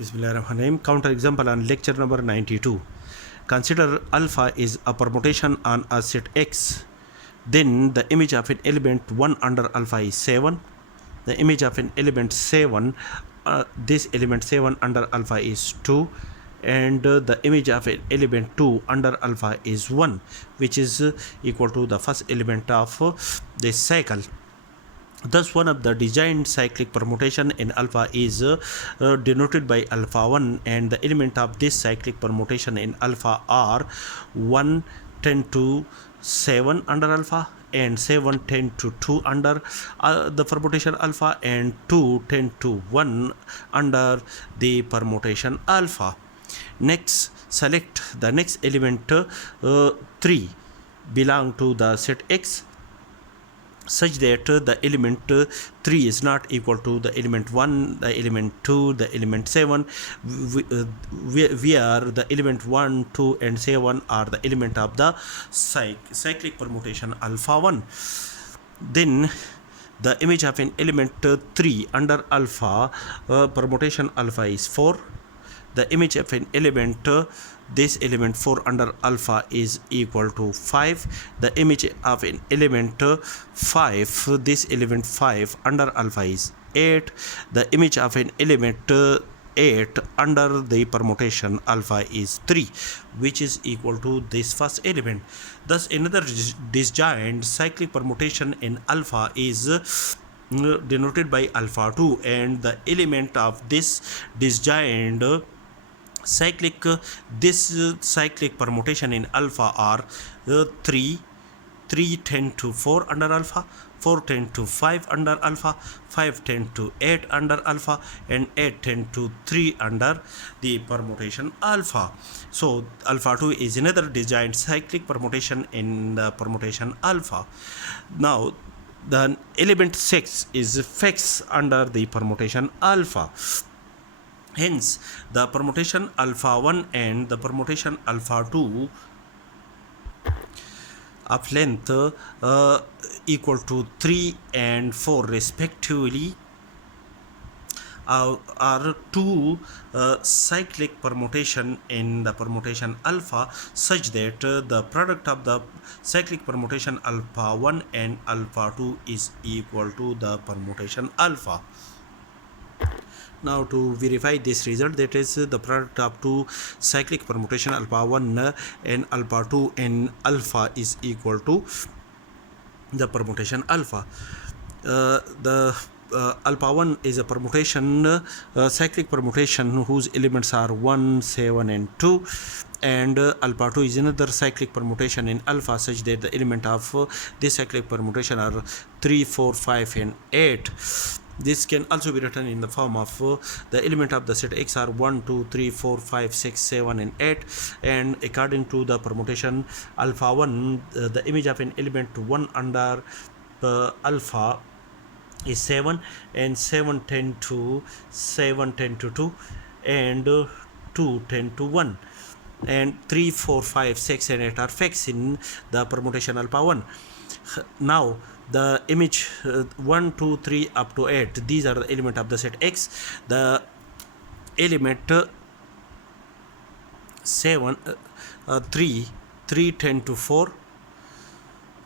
Bismillahirrahmanirrahim. Counter example on lecture number 92. Consider alpha is a permutation on a set X. Then the image of an element 1 under alpha is 7. The image of an element 7, this element 7 under alpha is 2. And the image of an element 2 under alpha is 1, which is equal to the first element of this cycle. Thus, one of the designed cyclic permutation in alpha is denoted by alpha 1, and the element of this cyclic permutation in alpha are 1 tend to 7 under alpha, and 7 tend to 2 under the permutation alpha, and 2 tend to 1 under the permutation alpha. Next, select the next element 3 belong to the set X, such that the element 3 is not equal to the element 1, the element 2, the element 7, where the element 1, 2 and 7 are the element of the cyclic permutation alpha 1. Then the image of an element 3 under alpha, permutation alpha is 4. The image of an element this element 4 under alpha is equal to 5. The image of an element 5, this element 5 under alpha is 8. The image of an element 8 under the permutation alpha is 3, which is equal to this first element. Thus, another disjoint cyclic permutation in alpha is denoted by alpha 2, and the element of this disjoint cyclic permutation in alpha are 3 tend to 4 under alpha, 4 tend to 5 under alpha, 5 tend to 8 under alpha, and 8 tend to 3 under the permutation alpha. So alpha 2 is another disjoint cyclic permutation in the permutation alpha. Now the element 6 is fixed under the permutation alpha. Hence, the permutation alpha 1 and the permutation alpha 2 of length equal to 3 and 4 respectively are two cyclic permutation in the permutation alpha, such that the product of the cyclic permutation alpha 1 and alpha 2 is equal to the permutation alpha. Now, to verify this result, that is the product of two cyclic permutation alpha 1 and alpha 2 and alpha is equal to the permutation alpha. The alpha 1 is a permutation, cyclic permutation whose elements are 1, 7 and 2, and alpha 2 is another cyclic permutation in alpha, such that the element of this cyclic permutation are 3, 4, 5 and 8. This can also be written in the form of the element of the set X are 1, 2, 3, 4, 5, 6, 7 and 8, and according to the permutation alpha 1, the image of an element 1 under alpha is 7, and 7 tend to 2, and 2 tend to 1, and 3, 4, 5, 6 and 8 are fixed in the permutation alpha 1. Now the image 1, 2, 3 up to 8, these are the element of the set X. The element 7, 3 tend to 4,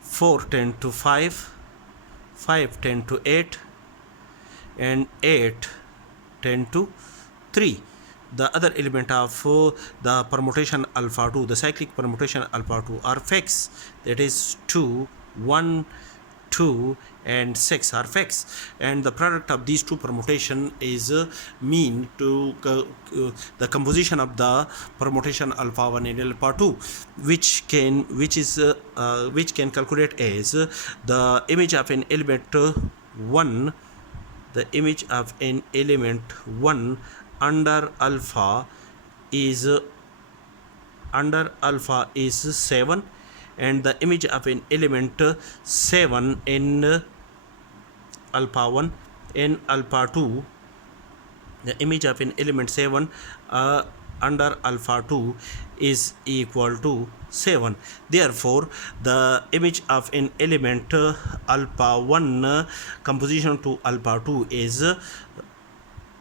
4 tend to 5, 5 tend to 8, and 8 tend to 3. The other element of the permutation alpha 2, the cyclic permutation alpha 2 are fixed, that is 2, 1, 2 and 6 are fixed, and the product of these two permutation is mean to the composition of the permutation alpha 1 and alpha 2, which can calculate as the image of an element 1, the image of an element 1 under alpha is 7, and the image of an element 7 in alpha 1 and alpha 2, the image of an element 7 under alpha 2 is equal to 7. Therefore, the image of an element alpha 1 composition to alpha 2 is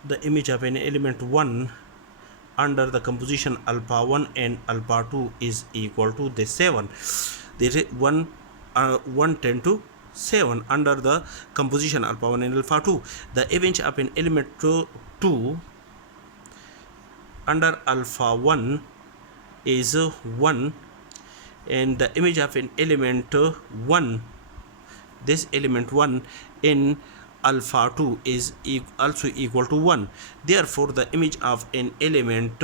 the image of an element 1 under the composition alpha 1 and alpha 2 is equal to this 7. There is 1 tend to 7 under the composition alpha 1 and alpha 2. The image of an element 2 under alpha 1 is 1, and the image of an element 1, this element 1 in alpha 2 is also equal to 1. Therefore the image of an element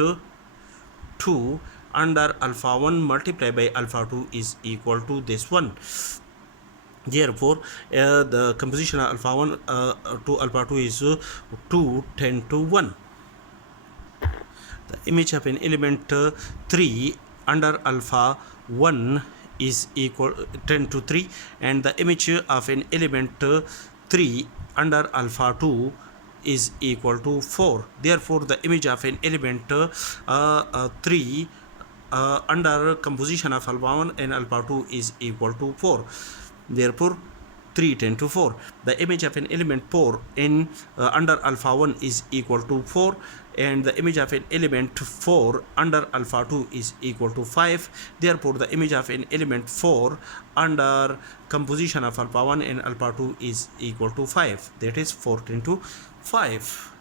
2 under alpha 1 multiplied by alpha 2 is equal to this 1. Therefore the composition of alpha 1 to alpha 2 is 2 10 to 1. The image of an element 3 under alpha 1 is equal 10 to 3, and the image of an element 3 under alpha 2 is equal to 4. Therefore the image of an element 3 under composition of alpha 1 and alpha 2 is equal to 4. Therefore 3 10 to 4. The image of an element 4 in under alpha 1 is equal to 4, and the image of an element 4 under alpha 2 is equal to 5. Therefore the image of an element 4 under composition of alpha 1 and alpha 2 is equal to 5. That is 4 into 5.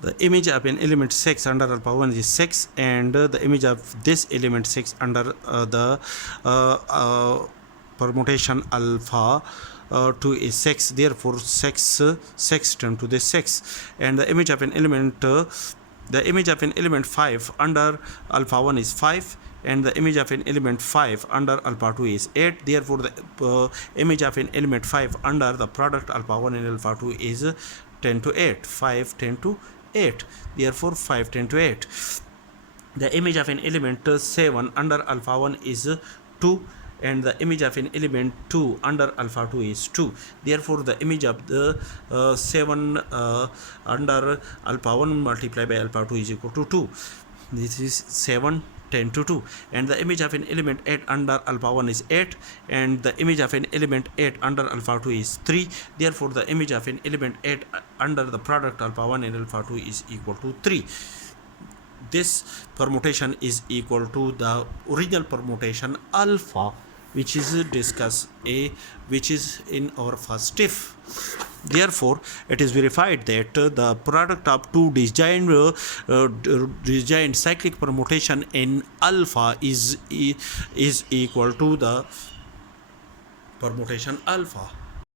The image of an element 6 under alpha 1 is 6, and the image of this element 6 under the permutation alpha 2 is 6. Therefore 6 turn to this 6, and the image of an element 5 under alpha 1 is 5, and the image of an element 5 under alpha 2 is 8. Therefore the image of an element 5 under the product alpha 1 and alpha 2 is 10 to 8. 5 10 to 8. Therefore 5 10 to 8. The image of an element 7 under alpha 1 is 2, and the image of an element 2 under alpha 2 is 2. Therefore the image of the 7 under alpha 1 multiplied by alpha 2 is equal to 2. This is 7 10 to 2. And the image of an element 8 under alpha 1 is 8, and the image of an element 8 under alpha 2 is 3. Therefore the image of an element 8 under the product alpha 1 and alpha 2 is equal to 3. This permutation is equal to the original permutation alpha, which is discussed which is in our first if. Therefore it is verified that the product of two disjoint cyclic permutation in alpha is equal to the permutation alpha.